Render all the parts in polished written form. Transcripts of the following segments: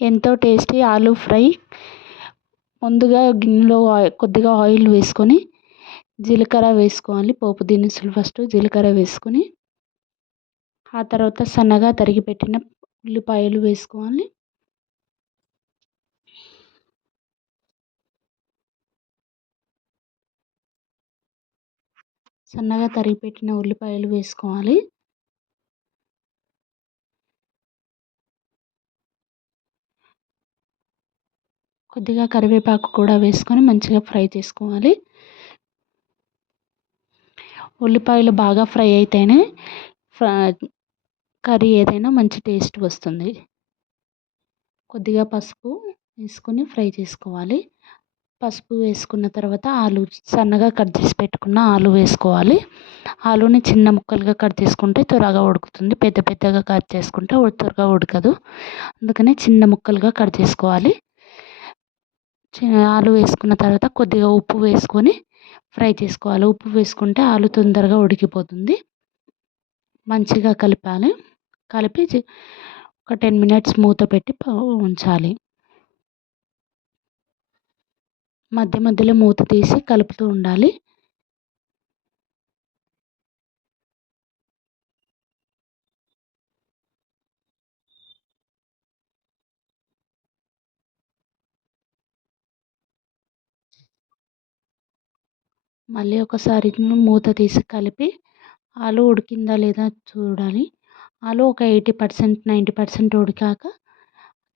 ఎంతో tasty aloo fry. ముందుగా గిన్నెలో కొద్దిగా ఆయిల్ వేసుకొని జీలకర్ర వేసుకోవాలి. పోపు దినుసులు ఫస్ట్ జీలకర్ర వేసుకొని ఆ తర్వాత సన్నగా తరిగి పెట్టిన ఉల్లిపాయలు వేసుకోవాలి. సన్నగా తరిగి పెట్టిన ఉల్లిపాయలు వేసుకోవాలి. కొద్దిగా కరివేపాకు కూడా వేసుకొని మంచిగా ఫ్రై చేసుకోవాలి. ఉల్లిపాయలు బాగా ఫ్రై అయితేనే కర్రీ ఏదైనా మంచి టేస్ట్ వస్తుంది. కొద్దిగా పసుపు వేసుకొని ఫ్రై చేసుకోవాలి. పసుపు వేసుకున్న తర్వాత ఆలు సన్నగా కట్ చేసి పెట్టుకున్న ఆలు వేసుకోవాలి. ఆలుని చిన్న ముక్కలుగా కట్ చేసుకుంటే త్వరగా ఉడుకుతుంది. పెద్ద పెద్దగా కట్ చేసుకుంటే త్వరగా ఉడకదు. అందుకని చిన్న ముక్కలుగా కట్ చేసుకోవాలి. ఆలు వేసుకున్న తర్వాత కొద్దిగా ఉప్పు వేసుకొని ఫ్రై చేసుకోవాలి. ఉప్పు వేసుకుంటే ఆలు తొందరగా ఉడికిపోతుంది. మంచిగా కలపాలి. కలిపి ఒక 10 మినిట్స్ మూత పెట్టి ఉంచాలి. మధ్య మధ్యలో మూత తీసి కలుపుతూ ఉండాలి. మళ్ళీ ఒకసారి మూత తీసి కలిపి ఆలు ఉడికిందా లేదా చూడాలి. ఆలు ఒక 80% 90% ఉడికాక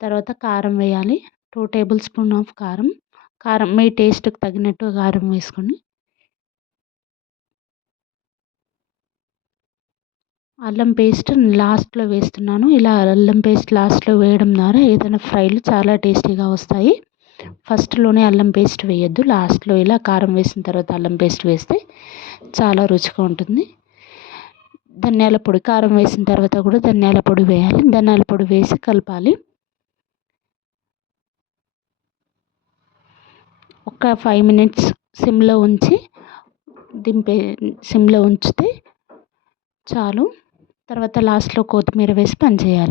తర్వాత కారం వేయాలి. 2 టేబుల్ స్పూన్ ఆఫ్ కారం. కారం మీ టేస్ట్కి తగినట్టు కారం వేసుకోండి. అల్లం పేస్ట్ లాస్ట్లో వేస్తున్నాను. ఇలా అల్లం పేస్ట్ లాస్ట్లో వేయడం ద్వారా ఏదైనా ఫ్రైలు చాలా టేస్టీగా వస్తాయి. ఫస్ట్లోనే అల్లం పేస్ట్ వేయొద్దు. లాస్ట్లో ఇలా కారం వేసిన తర్వాత అల్లం పేస్ట్ వేస్తే చాలా రుచిగా ఉంటుంది. ధనియాల పొడి కారం వేసిన తర్వాత కూడా ధనియాల పొడి వేయాలి. ధనియాల పొడి వేసి కలపాలి. ఒక 5 మినిట్స్ సిమ్లో ఉంచితే చాలు. తర్వాత లాస్ట్లో కొత్తిమీర వేసి బంద్ చేయాలి.